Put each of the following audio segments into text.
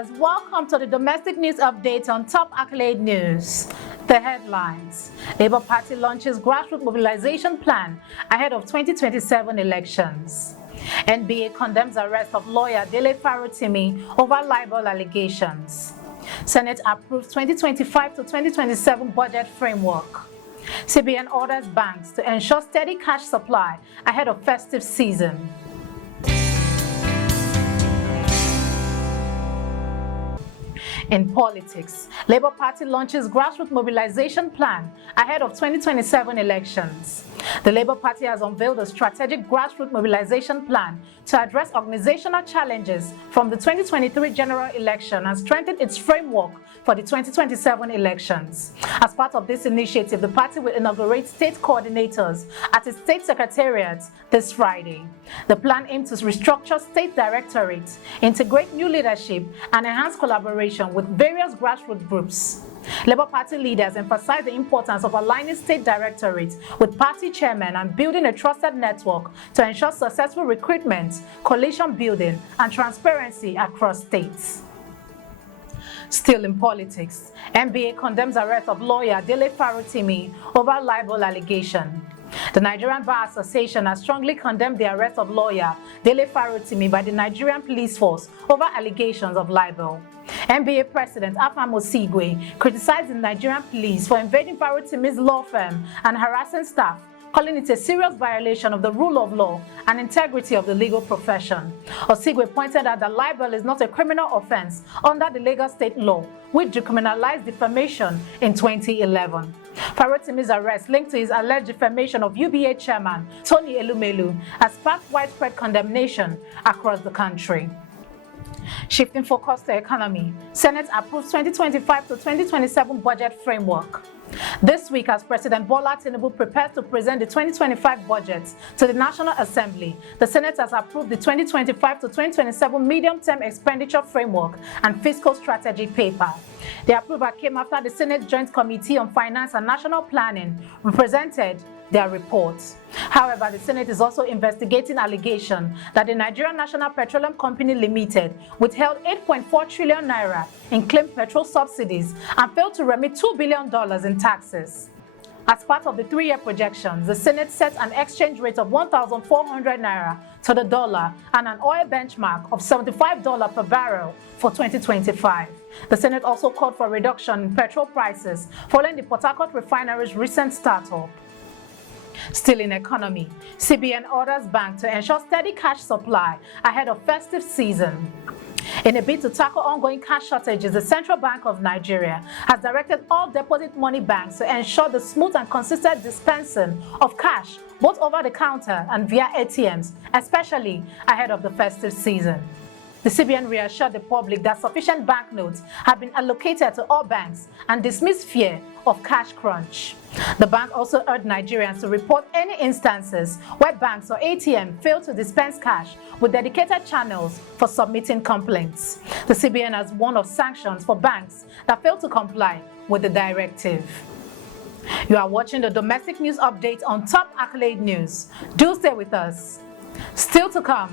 viewers, welcome to the domestic news update on Top Accolade News. The headlines: Labour Party launches Grassroots Mobilization plan ahead of 2027 elections. NBA condemns arrest of lawyer DELE FAROTIMI over LIBEL allegations. Senate approves 2025 to 2027 budget framework. CBN orders banks to ensure steady cash supply ahead of festive season. In politics, Labour Party launches Grassroots Mobilization plan ahead of 2027 elections. The Labour Party has unveiled a strategic grassroots mobilization plan to address organizational challenges from the 2023 general election and strengthen its framework for the 2027 elections. As part of this initiative, the party will inaugurate state coordinators at its state secretariats this Friday. The plan aims to restructure state directorates, integrate new leadership, and enhance collaboration with various grassroots groups. Labour Party leaders emphasize the importance of aligning state directorates with party chairmen and building a trusted network to ensure successful recruitment, coalition building, and transparency across states. Still in politics, NBA condemns arrest of lawyer DELE FAROTIMI over LIBEL allegation. The Nigerian Bar Association has strongly condemned the arrest of lawyer DELE FAROTIMI by the Nigerian police force over allegations of libel. NBA President Afam Osigwe criticized the Nigerian police for invading FAROTIMI's law firm and harassing staff, calling it a serious violation of the rule of law and integrity of the legal profession. Osigwe pointed out that libel is not a criminal offense under the Lagos state law, which decriminalized defamation in 2011. FAROTIMI's arrest linked to his alleged defamation of UBA chairman Tony Elumelu has sparked widespread condemnation across the country. Shifting focus to economy, Senate approves 2025 to 2027 budget framework. This week, as President Bola Tinubu prepares to present the 2025 budget to the National Assembly, the Senate has approved the 2025 to 2027 medium-term expenditure framework and fiscal strategy paper. The approval came after the Senate Joint Committee on Finance and National Planning presented their report. However, the Senate is also investigating allegations that the Nigerian National Petroleum Company Limited withheld 8.4 trillion naira in claimed petrol subsidies and failed to remit $2 billion in taxes. As part of the three-year projections, the Senate set an exchange rate of 1,400 naira to the dollar and an oil benchmark of $75 per barrel for 2025. The Senate also called for a reduction in petrol prices following the Port Harcourt refinery's recent startup. Still in economy, CBN orders banks to ensure steady cash supply ahead of festive season. In a bid to tackle ongoing cash shortages, the Central Bank of Nigeria has directed all deposit money banks to ensure the smooth and consistent dispensing of cash both over the counter and via ATMs, especially ahead of the festive season. The CBN reassured the public that sufficient banknotes have been allocated to all banks and dismissed fear of cash crunch. The bank also urged Nigerians to report any instances where banks or ATM fail to dispense cash with dedicated channels for submitting complaints. The CBN has warned of sanctions for banks that fail to comply with the directive. You are watching the domestic news update on Top Accolade News. Do stay with us. Still to come.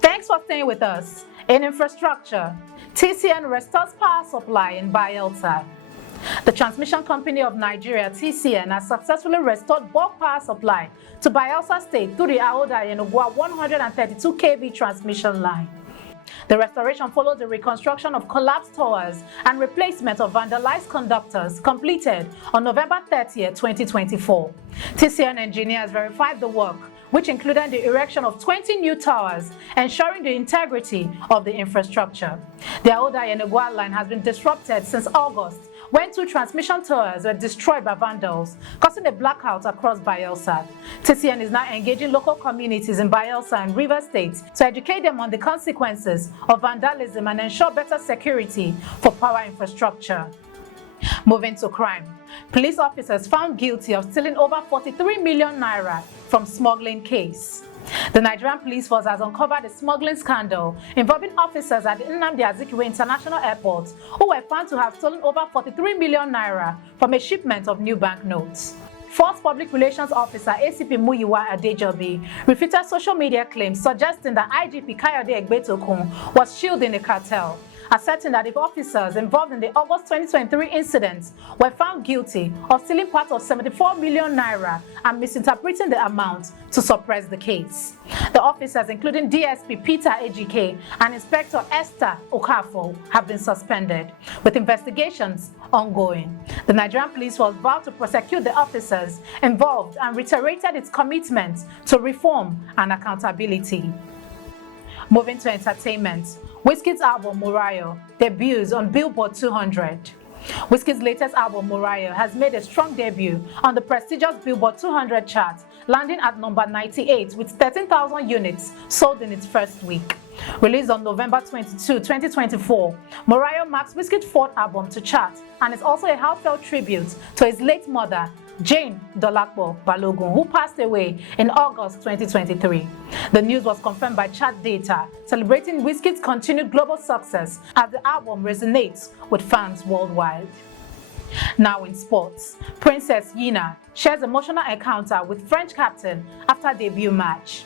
Thanks for staying with us. In infrastructure, TCN restores power supply in BAYELSA. The Transmission Company of Nigeria, TCN, has successfully restored bulk power supply to BAYELSA State through the Aoda-Yenugwa 132 kV transmission line. The restoration follows the reconstruction of collapsed towers and replacement of vandalized conductors completed on November 30, 2024. TCN engineers verified the work, which included the erection of 20 new towers, ensuring the integrity of the infrastructure. The Aoda-Yenugwa line has been disrupted since August, when 2 transmission towers were destroyed by vandals, causing a blackout across BAYELSA. TCN is now engaging local communities in BAYELSA and Rivers State to educate them on the consequences of vandalism and ensure better security for power infrastructure. Moving to crime. Police officers found guilty of stealing over 43 million naira from smuggling case. The Nigerian Police Force has uncovered a smuggling scandal involving officers at the Nnamdi Azikiwe International Airport who were found to have stolen over 43 million naira from a shipment of new banknotes. Force Public Relations Officer ACP Muyiwa Adejobi refuted social media claims suggesting that IGP Kayode Egbetokun was shielding a cartel, asserting that if officers involved in the August 2023 incidents were found guilty of stealing part of 74 million naira and misinterpreting the amount to suppress the case. The officers, including DSP Peter Ejike and Inspector Esther Okafo, have been suspended, with investigations ongoing. The Nigerian Police Force vowed to prosecute the officers involved and reiterated its commitment to reform and accountability. Moving to entertainment, WIZKID'S album MORAYO debuts on Billboard 200. WIZKID'S latest album MORAYO has made a strong debut on the prestigious Billboard 200 chart, landing at number 98 with 13,000 units sold in its first week. Released on November 22, 2024, MORAYO marks WIZKID's fourth album to chart and is also a heartfelt tribute to his late mother, Jane Dolapo Balogun, who passed away in August 2023. The news was confirmed by chart data, celebrating WIZKID's continued global success as the album resonates with fans worldwide. Now in sports, Princess YINA shares emotional encounter with French captain after debut match.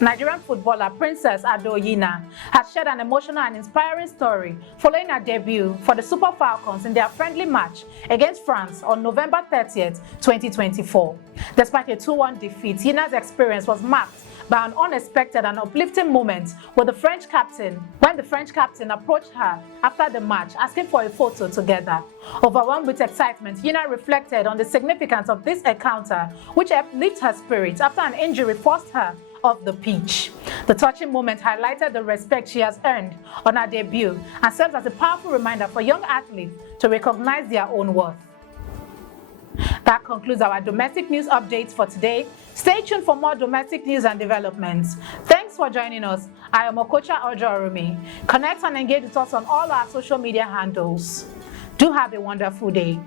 Nigerian footballer Princess YINA has shared an emotional and inspiring story following her debut for the Super Falcons in their friendly match against France on November 30th, 2024. Despite a 2-1 defeat, YINA's experience was marked by an unexpected and uplifting moment with the French captain when the French captain approached her after the match asking for a photo together. Overwhelmed with excitement, YINA reflected on the significance of this encounter, which helped lift her spirits after an injury forced her off the pitch. The touching moment highlighted the respect she has earned on her debut and serves as a powerful reminder for young athletes to recognize their own worth. That concludes our domestic news updates for today. Stay tuned for more domestic news and developments. Thanks for joining us. I am Okocha Ojo-Orumi. Connect and engage with us on all our social media handles. Do have a wonderful day.